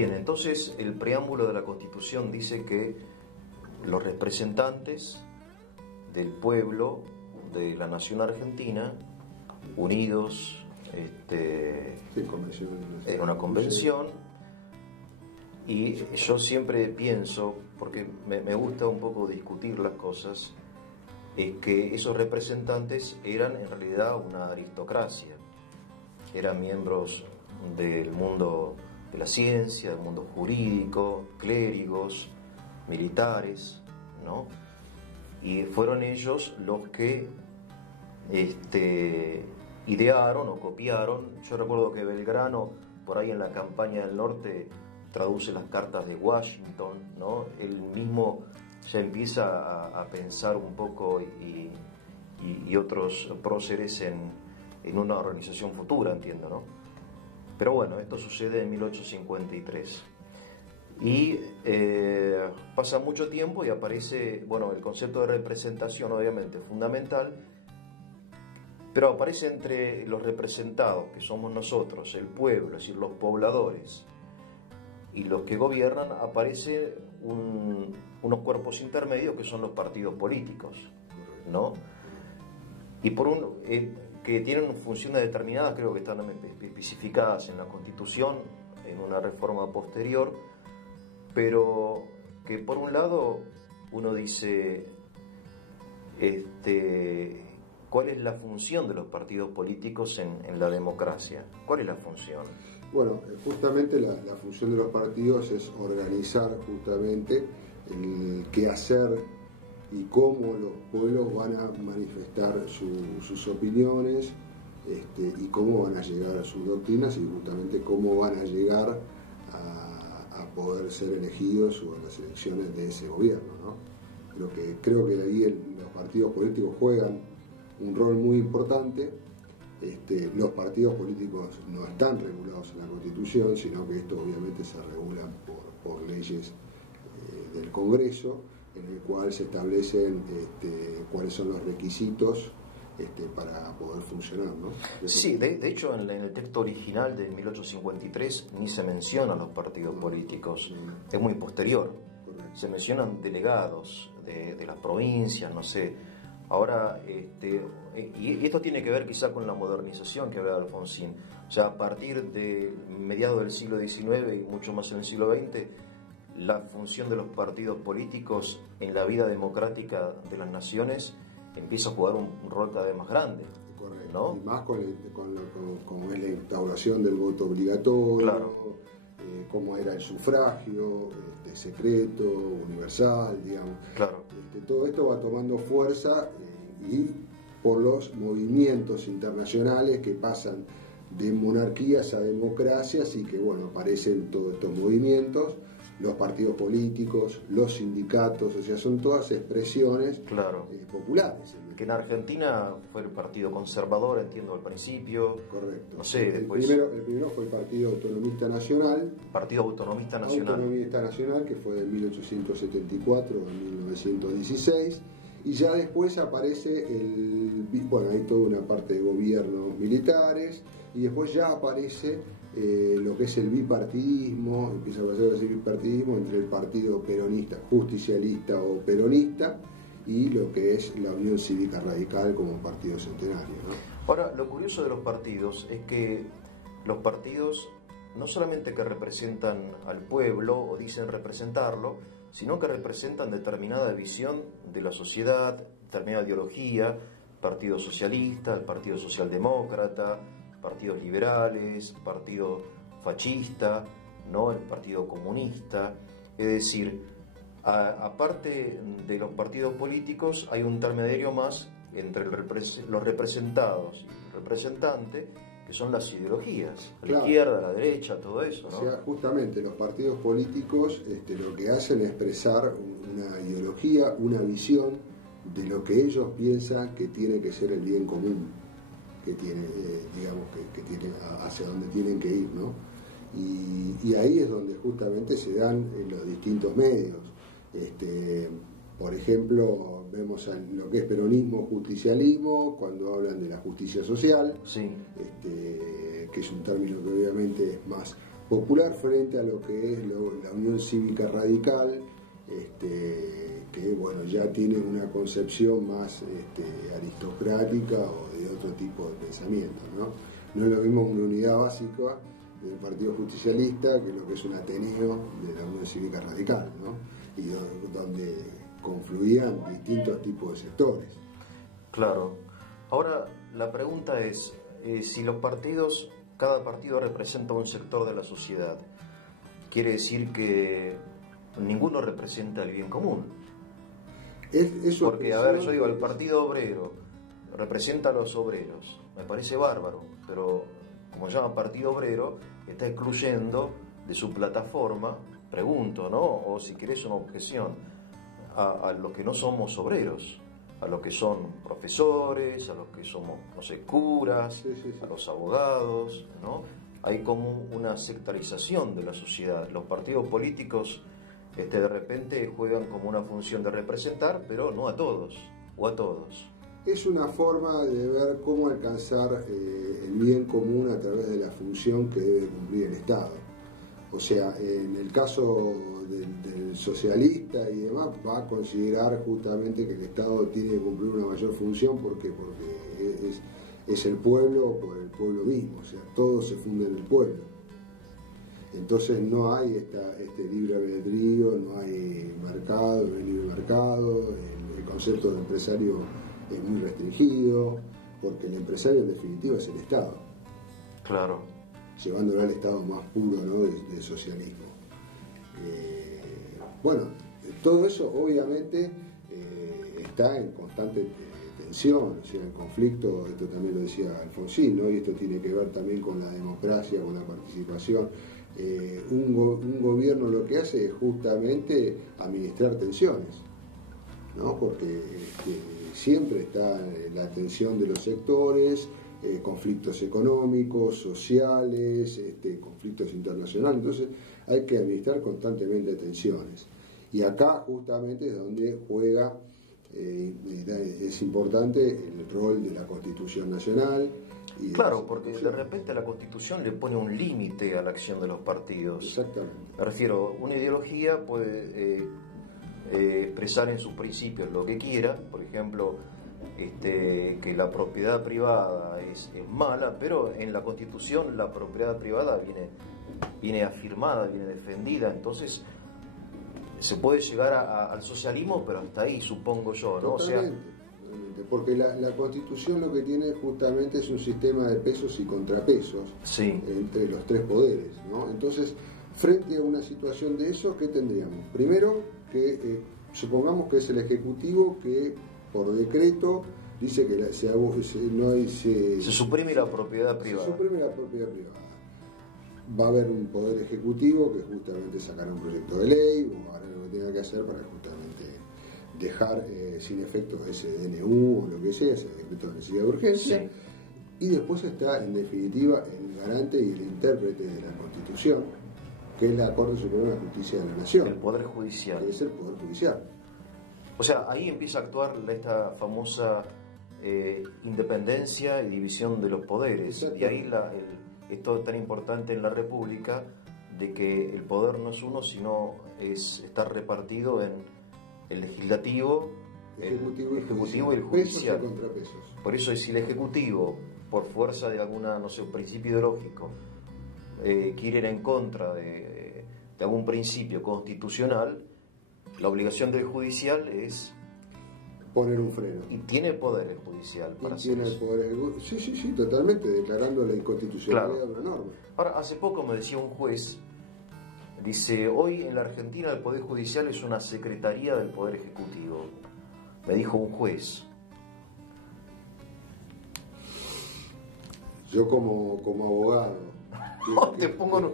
Bien, entonces el preámbulo de la Constitución dice que los representantes del pueblo de la nación argentina, unidos en una convención, y yo siempre pienso, porque me gusta un poco discutir las cosas, es que esos representantes eran en realidad una aristocracia, eran miembros del mundo de la ciencia, del mundo jurídico, clérigos, militares, ¿no? Y fueron ellos los que idearon o copiaron. Yo recuerdo que Belgrano, por ahí en la campaña del norte, traduce las cartas de Washington, ¿no? Él mismo ya empieza a pensar un poco y otros próceres en una organización futura, entiendo, ¿no? Pero bueno, esto sucede en 1853. Y pasa mucho tiempo y aparece, bueno, el concepto de representación obviamente fundamental, pero aparece entre los representados, que somos nosotros, el pueblo, es decir, los pobladores, y los que gobiernan, aparece unos cuerpos intermedios que son los partidos políticos, ¿no? Y que tienen funciones determinadas, creo que están especificadas en la Constitución, en una reforma posterior, pero que por un lado uno dice, ¿cuál es la función de los partidos políticos en la democracia? ¿Cuál es la función? Bueno, justamente la función de los partidos es organizar justamente el qué hacer y cómo los pueblos van a manifestar sus opiniones, y cómo van a llegar a sus doctrinas y justamente cómo van a llegar a poder ser elegidos o en las elecciones de ese gobierno, ¿no? Creo que ahí los partidos políticos juegan un rol muy importante. Los partidos políticos no están regulados en la Constitución, sino que esto obviamente se regula por leyes del Congreso, en el cual se establecen cuáles son los requisitos para poder funcionar, ¿no? Sí, de hecho en el texto original de 1853 ni se mencionan los partidos políticos, es muy posterior. Correcto. Se mencionan delegados de las provincias, no sé. Ahora, y esto tiene que ver quizá con la modernización que hablaba Alfonsín. O sea, a partir de mediados del siglo XIX y mucho más en el siglo XX, la función de los partidos políticos en la vida democrática de las naciones empieza a jugar un rol cada vez más grande. Correcto, ¿no? Y más con la instauración del voto obligatorio, claro. Cómo era el sufragio, secreto, universal, digamos. Claro. Todo esto va tomando fuerza y por los movimientos internacionales que pasan de monarquías a democracias y que, bueno, aparecen todos estos movimientos, los partidos políticos, los sindicatos, o sea, son todas expresiones claro. Populares. Que en Argentina fue el Partido Conservador, entiendo, al principio. Correcto. No sé, después... El primero fue el Partido Autonomista Nacional. Partido Autonomista Nacional. Autonomista Nacional, que fue de 1874 a 1916. Y ya después aparece hay toda una parte de gobiernos militares, y después ya aparece lo que es el bipartidismo, empieza a pasar ese bipartidismo entre el partido peronista, justicialista o peronista, y lo que es la Unión Cívica Radical como partido centenario, ¿no? Ahora, lo curioso de los partidos es que los partidos no solamente que representan al pueblo o dicen representarlo, sino que representan determinada visión de la sociedad, determinada ideología, Partido Socialista, el Partido Socialdemócrata, partidos liberales, partido fascista, ¿no? El Partido Comunista. Es decir, aparte de los partidos políticos, hay un intermediario más entre los representados y el representante, que son las ideologías, la izquierda, la derecha, todo eso, ¿no? O sea, justamente los partidos políticos lo que hacen es expresar una ideología, una visión de lo que ellos piensan que tiene que ser el bien común, que tiene, que tiene hacia donde tienen que ir, ¿no? Y ahí es donde justamente se dan los distintos medios. Por ejemplo, vemos lo que es peronismo, justicialismo, cuando hablan de la justicia social, sí. Que es un término que obviamente es más popular frente a lo que es la Unión Cívica Radical, que bueno, ya tiene una concepción más aristocrática o de otro tipo de pensamiento, ¿no? No es lo mismo una unidad básica del Partido Justicialista que lo que es un ateneo de la Unión Cívica Radical, ¿no? Y donde confluían distintos tipos de sectores. Claro. Ahora, la pregunta es, si los partidos, cada partido representa un sector de la sociedad, quiere decir que ninguno representa el bien común. Porque, a ver, yo digo, el Partido Obrero representa a los obreros, me parece bárbaro, pero como se llama Partido Obrero, está excluyendo de su plataforma, pregunto, ¿no? O si querés una objeción, a los que no somos obreros, a los que son profesores, a los que somos, no sé, curas, sí. A los abogados, ¿no? Hay como una sectarización de la sociedad. Los partidos políticos de repente juegan como una función de representar, pero no a todos, o a todos. Es una forma de ver cómo alcanzar el bien común a través de la función que debe cumplir el Estado. O sea, en el caso del socialista y demás, va a considerar justamente que el Estado tiene que cumplir una mayor función porque es el pueblo por el pueblo mismo, o sea, todo se funde en el pueblo. Entonces no hay este libre albedrío, no hay mercado, no hay libre mercado, el concepto de empresario es muy restringido, porque el empresario en definitiva es el Estado. Claro. Llevándolo al estado más puro, ¿no?, de socialismo. Bueno, todo eso obviamente está en constante tensión, o sea, el conflicto, esto también lo decía Alfonsín, ¿no?, y esto tiene que ver también con la democracia, con la participación. Un gobierno lo que hace es justamente administrar tensiones, ¿no?, porque siempre está la tensión de los sectores, conflictos económicos, sociales, conflictos internacionales, entonces hay que administrar constantemente tensiones. Y acá justamente es donde juega, es importante el rol de la Constitución Nacional. Y claro, porque de repente la Constitución le pone un límite a la acción de los partidos. Exactamente. Me refiero, una ideología puede expresar en sus principios lo que quiera, por ejemplo, que la propiedad privada es mala, pero en la Constitución la propiedad privada viene afirmada, viene defendida, entonces se puede llegar al socialismo, pero hasta ahí, supongo yo, ¿no? Totalmente, porque la Constitución lo que tiene justamente es un sistema de pesos y contrapesos, sí, entre los tres poderes, ¿no? Entonces, frente a una situación de eso, ¿qué tendríamos? Primero, que supongamos que es el Ejecutivo que por decreto dice que se suprime la propiedad privada. Se suprime la propiedad privada. Va a haber un poder ejecutivo que justamente sacará un proyecto de ley o hará lo que tenga que hacer para justamente dejar sin efecto ese DNU o lo que sea, ese decreto de necesidad de urgencia. Sí. Y después está, en definitiva, el garante y el intérprete de la Constitución, que es la Corte Suprema de Justicia de la Nación. El Poder Judicial. Que es el Poder Judicial. O sea, ahí empieza a actuar esta famosa independencia y división de los poderes. Y ahí esto es tan importante en la República, de que el poder no es uno, sino está repartido en el legislativo, el ejecutivo y el judicial. Pesos y contrapesos. Por eso, si el Ejecutivo, por fuerza de un principio ideológico, quiere ir en contra de algún principio constitucional, la obligación del judicial es poner un freno. Y tiene poder el judicial para hacer tiene eso. El poder, sí, totalmente, declarando la inconstitucionalidad de una norma. Ahora, hace poco me decía un juez, dice, hoy en la Argentina el Poder Judicial es una secretaría del Poder Ejecutivo. Me dijo un juez. Yo como abogado... No, te pongo...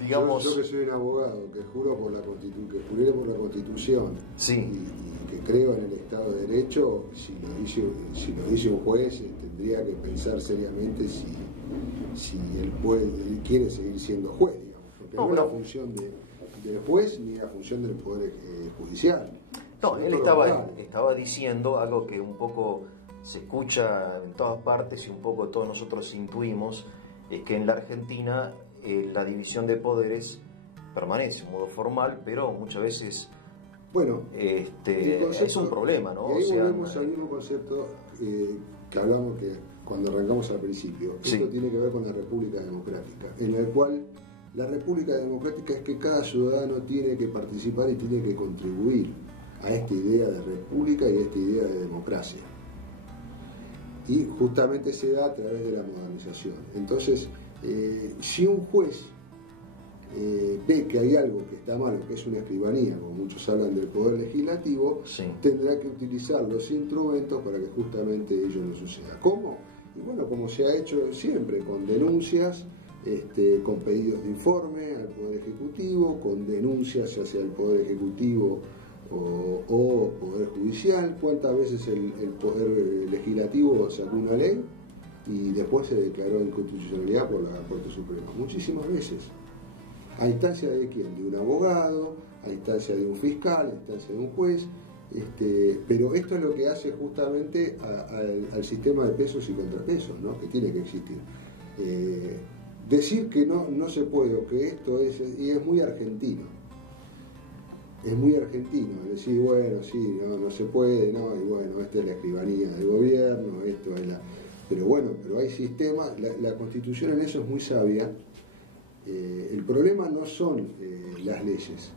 Digamos, yo que soy un abogado que juro por la juré por la Constitución, sí, y que creo en el Estado de Derecho, si lo dice un juez, tendría que pensar seriamente si él quiere seguir siendo juez, digamos, porque no es la función del juez ni la función del Poder Judicial. No, él estaba diciendo algo que un poco se escucha en todas partes y un poco todos nosotros intuimos, es que en la Argentina la división de poderes permanece en modo formal, pero muchas veces bueno, es un problema, ¿no? Y ahí volvemos al mismo concepto que hablamos que cuando arrancamos al principio. Sí. Esto tiene que ver con la República Democrática, en el cual la República Democrática es que cada ciudadano tiene que participar y tiene que contribuir a esta idea de república y a esta idea de democracia. Y justamente se da a través de la modernización. Entonces, si un juez ve que hay algo que está mal, que es una escribanía, como muchos hablan del poder legislativo, sí, tendrá que utilizar los instrumentos para que justamente ello no suceda. ¿Cómo? Y bueno, como se ha hecho siempre, con denuncias, con pedidos de informe al Poder Ejecutivo, con denuncias hacia el Poder Ejecutivo o Poder Judicial. ¿Cuántas veces el Poder Legislativo sacó una ley y después se declaró inconstitucionalidad por la Corte Suprema? Muchísimas veces. ¿A instancia de quién? De un abogado, a instancia de un fiscal, a instancia de un juez. Pero esto es lo que hace justamente al sistema de pesos y contrapesos, ¿no? Que tiene que existir. Decir que no se puede, o que esto es, y es muy argentino. Es muy argentino, decir, bueno, sí, no se puede, no, y bueno, esta es la escribanía del gobierno, esto es la... Pero bueno, pero hay sistemas, la Constitución en eso es muy sabia. El problema no son las leyes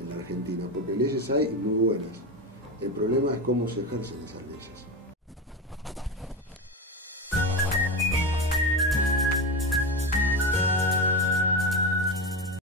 en la Argentina, porque leyes hay muy buenas. El problema es cómo se ejercen esas leyes.